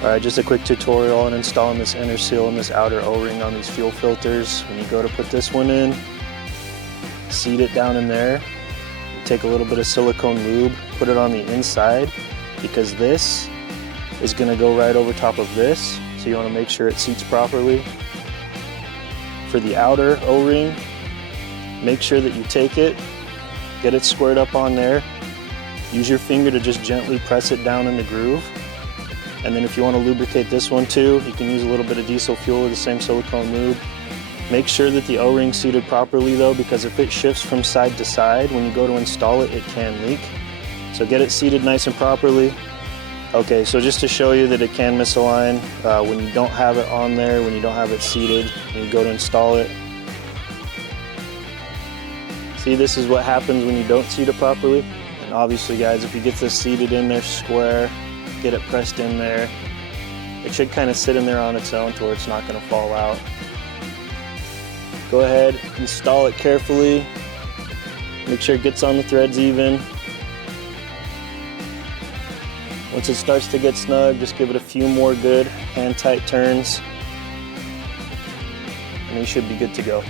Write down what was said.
Alright, just a quick tutorial on installing this inner seal and this outer O-ring on these fuel filters. When you go to put this one in, seat it down in there. Take a little bit of silicone lube, put it on the inside, because this is going to go right over top of this, so you want to make sure it seats properly. For the outer O-ring, make sure that you take it, get it squared up on there, use your finger to just gently press it down in the groove. And then if you want to lubricate this one too, you can use a little bit of diesel fuel or the same silicone lube. Make sure that the O-ring's seated properly though, because if it shifts from side to side, when you go to install it, it can leak. So get it seated nice and properly. Okay, so just to show you that it can misalign, when you don't have it on there, when you don't have it seated, and you go to install it. See, this is what happens when you don't seat it properly. And obviously guys, if you get this seated in there square, get it pressed in there, it should kind of sit in there on its own to where it's not going to fall out. Go ahead, install it carefully, make sure it gets on the threads even. Once it starts to get snug, just give it a few more good hand tight turns and you should be good to go.